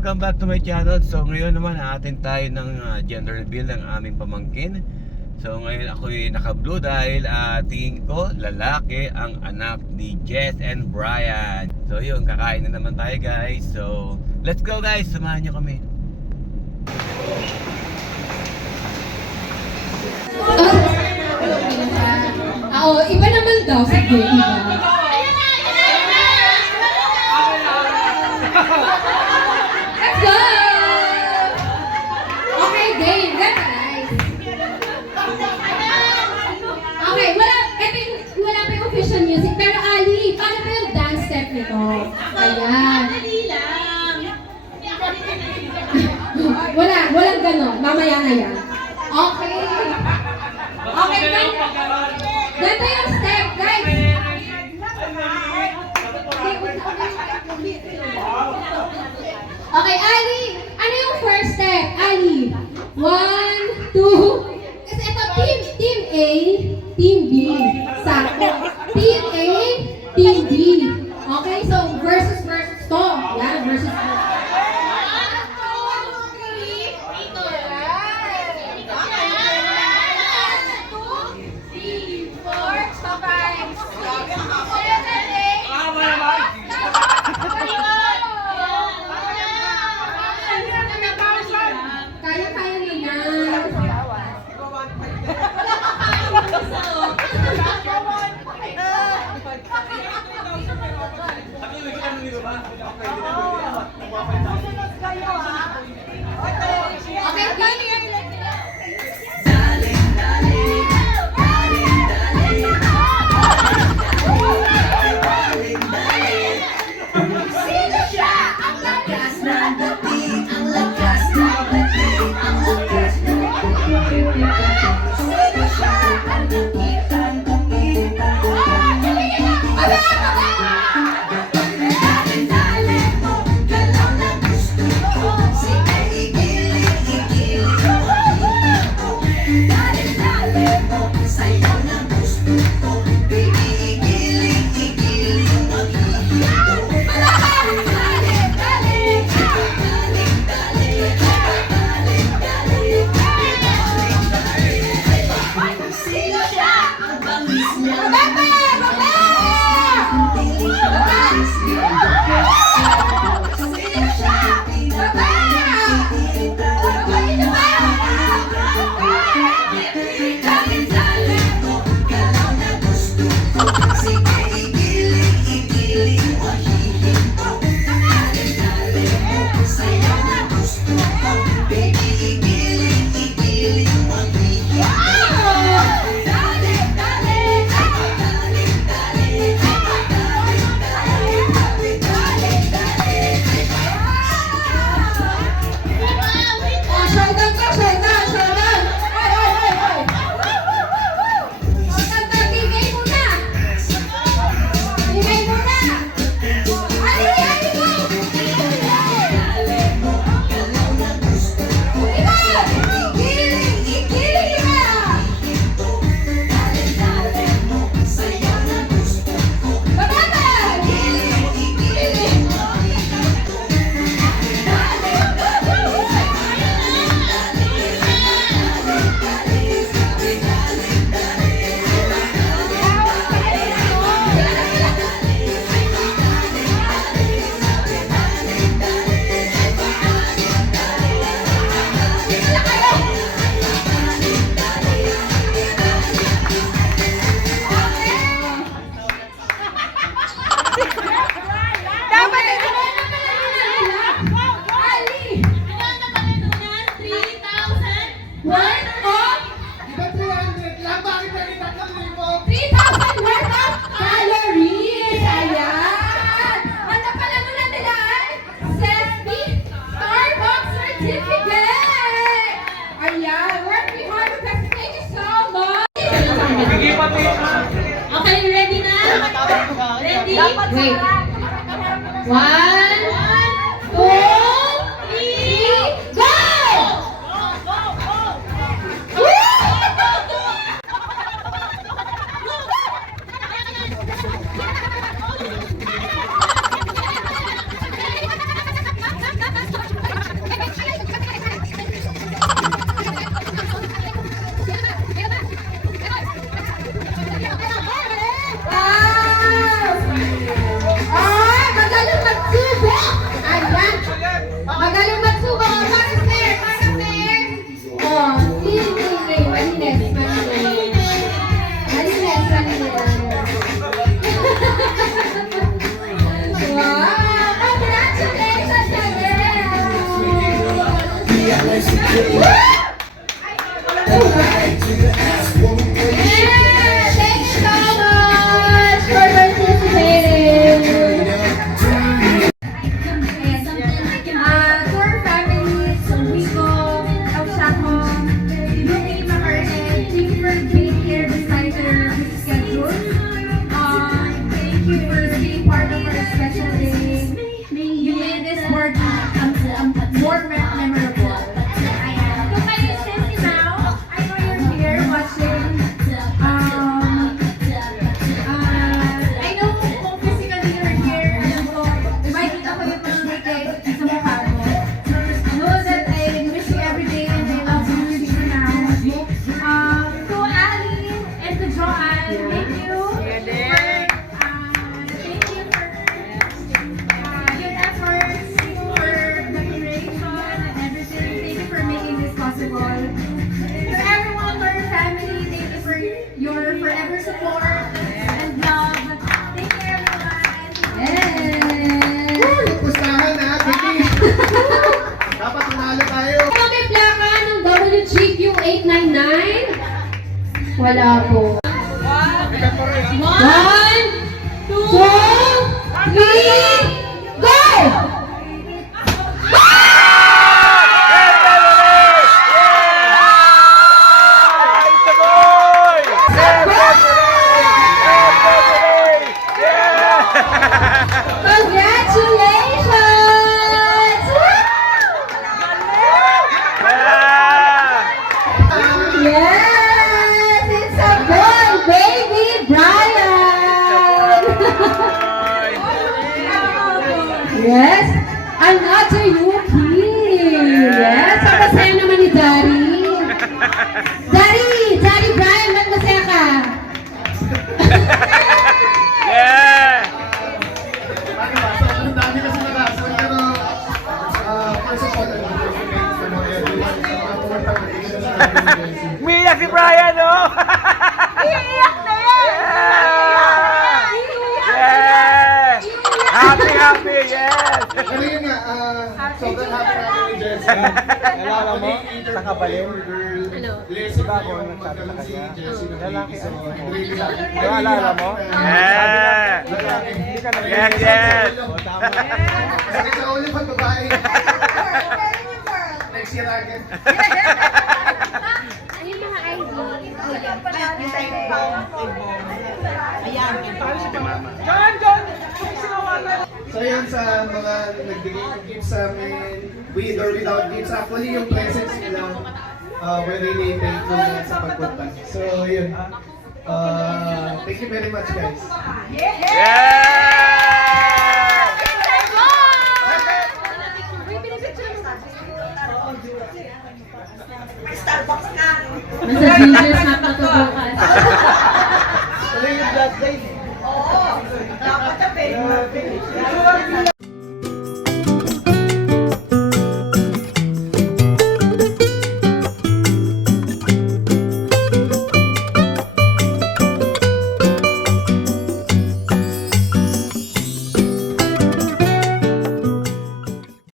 welcome back to my channel. So ngayon naman atin tayo ng gender reveal ng aming pamangkin. So ngayon ako'y naka-blue dahil tingin ko lalaki ang anak ni Jess and Brian. So yun, kakain na naman tayo guys. So let's go guys, samahan nyo kami. Iba naman daw. Sige, iba. Let's go! Okay, game. Let's guys. Okay, wala pa yung official music. Pero Ali, paano ba yung dance step nito? Ayan. Walang ganon. Mamaya na yan. Okay. Okay, ganito yung step, guys. Okay, Ali, ano yung first step? Ali, 1, 2, kasi ito, team A, team B, sakto. Team A, team B. Okay, so versus to. Yan, versus. Okay, ready na? Ready? Wait. 1, 2, 3, go! Woo! Yeah, thank you so much for participating. To our family, so Rico, Elsaco, Lucy, Macarne, thank you for being here despite your busy schedule. Thank you for being part of our special day. You made this party more memorable. So kayo, Sissy Mao, I know you're here watching. I know kung physically you're here, alam ko, makikita ko yung pag-shake sa mukha mo. Know that I miss you every day and I love you, Sissy Mao. To Ali and to Joanne, thank you. Thank you for your efforts, for the curation and everything. Thank you for making this possible. To everyone, to our family, thank you for your forever support and love. Thank you, everyone. Yes! Yung pustahan na, Kiki. Dapat manalo tayo. Ano may plaka ng WGQ 899? Wala po. 1, 2, 3, go! Congratulations! Yes, it's a boy, baby Brian. Yes, another Yuki. Yes, ang masaya naman ni Daddy. Daddy Brian, ba't masaya ka? Ang dami kasi nakasan, pero first of all, Umiyak si Brian, no? Iiyak na yan! Yeah! Happy, yes! Pero yun nga, sobrang happy namin ni Jessie. Nalala mo? Sa kabalin? Leslie Diba ako ko, nagsabi sa kanya? Jessie na Lalaki so, ano? really happy. Naalala mo? Yeah! Hindi ka na Yes, yes! O, tama. Sakit sa ulo pag babae. Next year agad. Ayun mga ID. So yun sa mga nagbigay ng gifts sa amin, with or without gifts, actually yung presents nila, we're really thankful na sa pagpunta. So yun, thank you very much guys. Yeah!